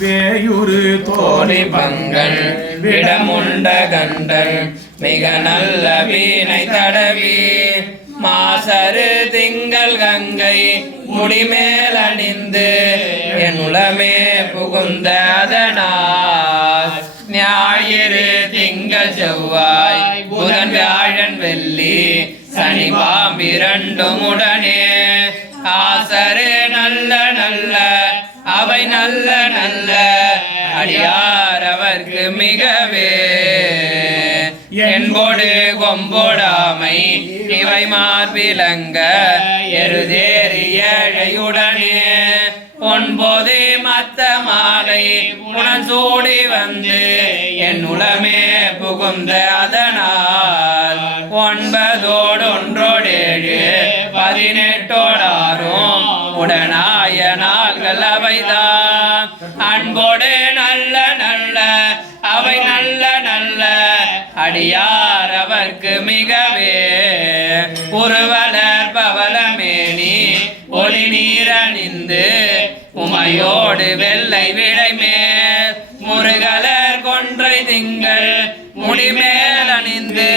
வேயுறு தோணி பங்கன் விடமுண்ட கண்டன் மிக நல்ல வீணை தடவி மாசரு திங்கள் கங்கை முடிமேல் அணிந்து என் உளமே புகுந்த அதனால் ஞாயிறு திங்கள் செவ்வாய் புதன் வியாழன் வெள்ளி சனி பாம்பிரண்டும் உடனே ஆசரு நல்ல நல்ல அவை நல்ல நல்ல அடியார் அவர்க்கு மிகவே என்போடு கொம்போடாமை இவை மார்பிலங்க எருதேறி ஏழையுடனே ஒன்பது மத்த மாலை புனசூடி வந்து என் உளமே புகுந்த அதனால் ஒன்பதோடு ஒன்றோடேழு 18 உடனாய நாள்கள் அவைதான் அன்போடு நல்ல நல்ல அவை நல்ல நல்ல அடியார் அவர்க்கு மிகவே உருவலர் பவளமேனி ஒளி நீரணிந்து உமையோடு வெள்ளை விடைமேல் முருகலர் கொன்றை திங்கள் முடிமேல் அணிந்து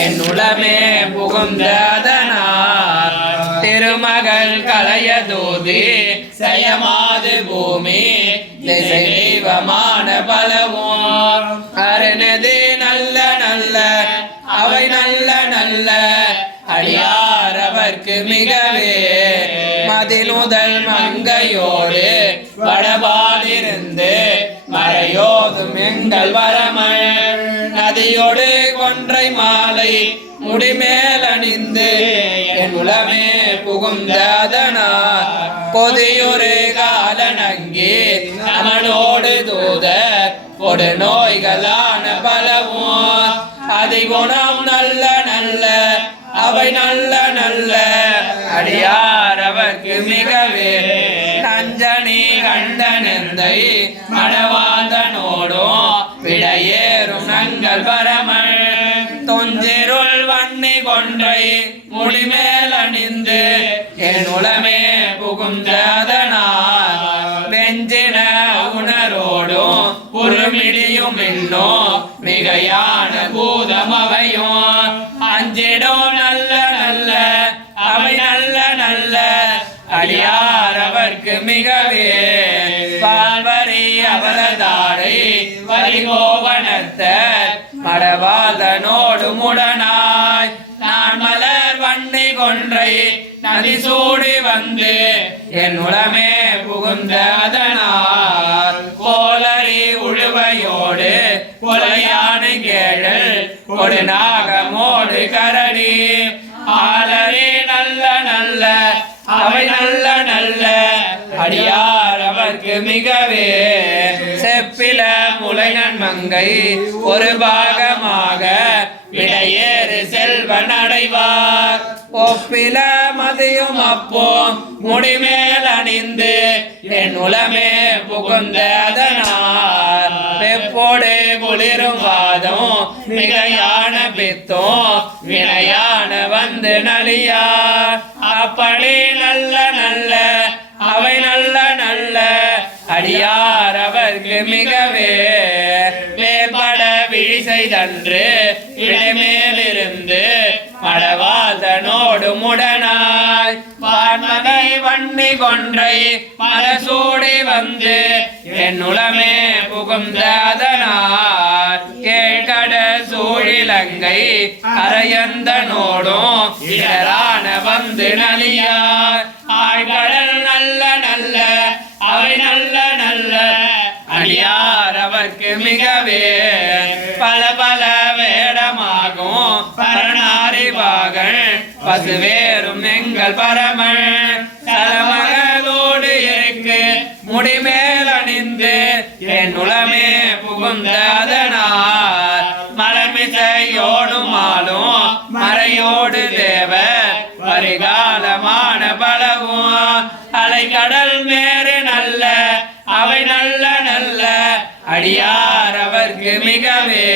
என் உளமே புகுந்த அதனால் திருமகள் கலையதோதி செயமாது பூமி திசை தெய்வமான பலவும் அருணது நல்ல நல்ல அவை நல்ல நல்ல அடியார் அவர்க்கு மிகவே மதிலுதல் மங்கையோடு வடபாலிருந்து மறையோதும் எங்கள் வரமல் நதியோடு கொன்றை மாலை முடிமேல் அணிந்து என் உளமே புகுந்த அதனால் பொதியொரு காலனங்கி அவனோடு தூதர் கொடு நோய்களான பலவும் அதிகுணம் நல்ல நல்ல அவை நல்ல நல்ல அடியார் அவர்க்கு மிகவே நஞ்சனி கண்டனந்தை மடவாதனோடும் விடையேறும் நங்கள் பரமல் தொஞ்சிருள் வன்னி கொன்றை முடிமேல் அணிந்து என் உளமே புகுந்த அதனால் வெஞ்சின உணரோடும் உருமிடியும் இன்னும் மிகையான பூதம் அவையும் அஞ்சிடும் நல்ல நல்ல அவை நல்ல நல்ல அடியார் அவர்க்கு மிகவே பால்வரி அவரதாடை வரிகோவனத்த மடவாதனோடு முடனாய் நான் மலர் வன்னி கொன்றை நதி சூடி வந்து என் உளமே புகுந்த அதனால் கோலரி உழுவையோடு கொலையான கேழல் கொடு நாகமோடு கரடி ஆலரி நல்ல நல்ல அவை நல்ல நல்ல அடியார் அவர்க்கு மிகவே செப்பில முளைநன் மங்கை ஒரு பாகமாக விடையேறு செல்வன் அடைவார் ஒப்பில மதியும் அப்போ முடிமேல் அணிந்து என் உளமே புகுந்த அதனால் வெப்போடு குளிரும் வாதம் மிகையான பித்தம் வினையான வந்து நலியா அப்படி நல்ல நல்ல அவை நல்ல நல்ல அடியார் அவர்க்கு மிகவே வேபட விழி செய்தன்று இடைமேலிருந்து மடவாதனோடு முடனாய் வான்மனை வன்னி கொன்றை மலசூடி வந்து என் உளமே புகுந்த அதனால் கேழ்கட சூழிலங்கை அரையந்தனோடும் இடரான வந்து நலியார் ஆழ்கடல் நல்ல நல்ல அவை நல்ல நல்ல அடியார் அவர்க்கு மிகவே பல பல வேடமாகும் பரணாரிவாகள் பசுவேறும் எங்கள் பரமல் தலமகளோடு இருக்கு முடிமேல் அணிந்து என் உளமே புகுந்த அதனால் மலமிசையோடும் ஆளும் மறையோடு தேவ பரிகாலமான பலவும் அலைக்கடல் மேறு நல்ல அவை நல்ல நல்ல அடியார் அவர்க்கு மிகவே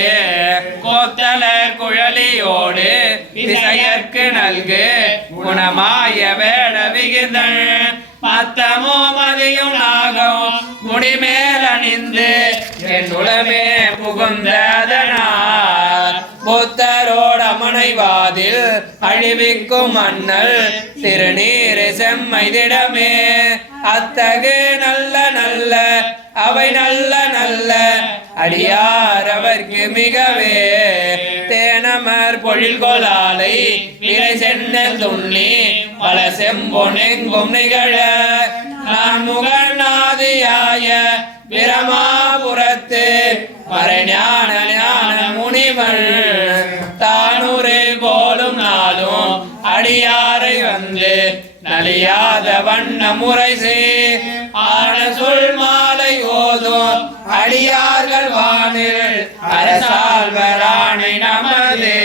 கோத்தல குழலியோடு திசையற்கு நல்கு குணமாய வேட விகிதன் மத்தமோ மதியும் நாகம் முடிமேல் பணிந்து என் உளமே புகுந்ததனார் புத்தரோட மனைவாதில் அழிவிக்கும் அண்ணல் திருநீர் செம்மைதிடமே அத்தகு நல்ல நல்ல அவை நல்ல நல்ல அடியார் அவர்க்கு மிகவே தேனமர் பொழில் கோலாலை விரை சென்னல் துண்ணி பல செம்பொனெங்கும் நிகழ நான் முகநாதியாய பிரமாபுரத்து மறைஞான ஞான முனிவள் தானூரே போலும் நாளும் அடியாரை வந்து நலியாத வண்ண முறை ஆன சொல் மாலை ஓதும் அடியார்கள் வானில் அரசாழ்வரானை நமதே.